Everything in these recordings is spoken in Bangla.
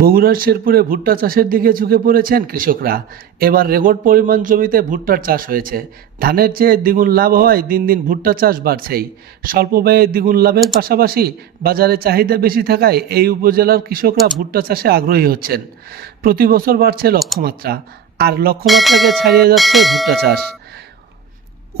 বগুড়ার শেরপুরে ভুট্টা চাষের দিকে ঝুঁকে পড়েছেন কৃষকরা। এবার রেকর্ড পরিমাণ জমিতে ভুট্টার চাষ হয়েছে। ধানের চেয়ে দ্বিগুণ লাভ হওয়ায় দিন দিন ভুট্টা চাষ বাড়ছেই। স্বল্প ব্যয়ে দ্বিগুণ লাভের পাশাপাশি বাজারে চাহিদা বেশি থাকায় এই উপজেলার কৃষকরা ভুট্টা চাষে আগ্রহী হচ্ছেন। প্রতি বছর বাড়ছে লক্ষ্যমাত্রা, আর লক্ষ্যমাত্রাকে ছাড়িয়ে যাচ্ছে ভুট্টা চাষ।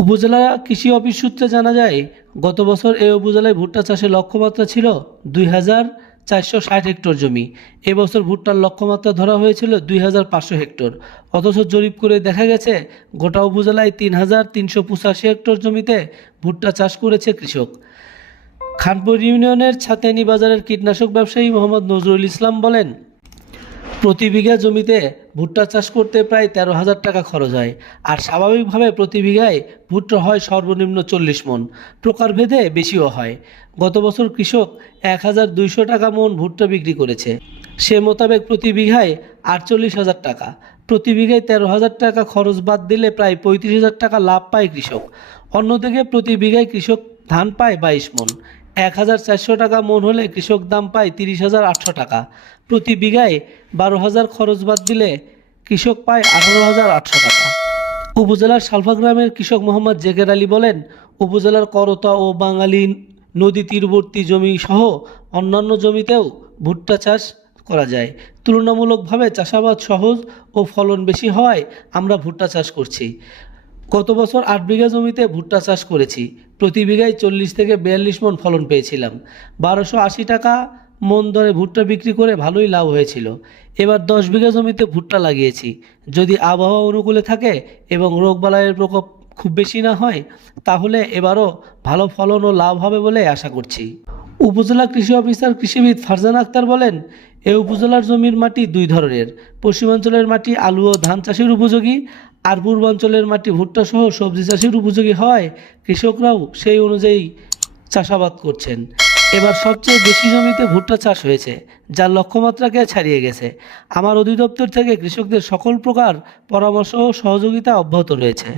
উপজেলা কৃষি অফিস সূত্রে জানা যায়, গত বছর এই উপজেলায় ভুট্টা চাষের লক্ষ্যমাত্রা ছিল 2,460 হেক্টর জমি। এবছর ভুট্টার লক্ষ্যমাত্রা ধরা হয়েছিল 2,500 হেক্টর। অথচ জরিপ করে দেখা গেছে গোটা উপজেলায় 3,385 হেক্টর জমিতে ভুট্টা চাষ করেছে কৃষক। খানপুর ইউনিয়নের ছাতেনী বাজারের কীটনাশক ব্যবসায়ী মোহাম্মদ নজরুল ইসলাম বলেন, প্রতি বিঘা জমিতে ভুট্টা চাষ করতে প্রায় 13,000 টাকা খরচ হয়। আর স্বাভাবিকভাবে প্রতি বিঘায় ভুট্টা হয় সর্বনিম্ন 40 মণ, প্রকারভেদে বেশিও হয়। গত বছর কৃষক 1,200 টাকা মণ ভুট্টা বিক্রি করেছে। সে মোতাবেক প্রতি বিঘায় 48,000 টাকা। প্রতি বিঘায় 13,000 টাকা খরচ বাদ দিলে প্রায় 35,000 টাকা লাভ পায় কৃষক। অন্যদিকে প্রতি বিঘায় কৃষক ধান পায় 22 মণ। 1,400 টাকা মণ হলে কৃষক দাম পায় 30,800 টাকা। প্রতি বিঘায় 12,000 খরচ বাদ দিলে কৃষক পায় 18,800 টাকা। উপজেলার সালফা গ্রামের কৃষক মোহাম্মদ জেকের আলী বলেন, উপজেলার করতা ও বাঙালি নদী তীরবর্তী জমি সহ অন্যান্য জমিতেও ভুট্টা চাষ করা যায়। তুলনামূলকভাবে চাষাবাদ সহজ ও ফলন বেশি হওয়ায় আমরা ভুট্টা চাষ করছি। গত বছর 8 বিঘা জমিতে ভুট্টা চাষ করেছি। প্রতি বিঘায় 40 থেকে 42 মণ ফলন পেয়েছিলাম। 1280 টাকা মণ দরে ভুট্টা বিক্রি করে ভালোই লাভ হয়েছিল। এবার 10 বিঘা জমিতে ভুট্টা লাগিয়েছি। যদি আবহাওয়া অনুকূলে থাকে এবং রোগবালাইয়ের প্রকোপ খুব বেশি না হয়, তাহলে এবারও ভালো ফলন ও লাভ হবে বলে আশা করছি। উপজেলা কৃষি অফিসার কৃষিবিদ ফারজানা আক্তার বলেন, এই উপজেলার জমির মাটি দুই ধরনের। পশ্চিমাঞ্চলের মাটি আলু ও ধান চাষের উপযোগী, আর পূর্বাঞ্চলের মাটি ভুট্টা সহ সবজি চাষের উপযোগী হওয়ায় কৃষকরাও সেই অনুযায়ী চাষাবাদ করছেন। এবার সবচেয়ে বেশি জমিতে ভুট্টা চাষ হয়েছে, যার লক্ষ্যমাত্রাকে ছাড়িয়ে গেছে। আমার অধিদপ্তর থেকে কৃষকদের সকল প্রকার পরামর্শ ও সহযোগিতা অব্যাহত রয়েছে।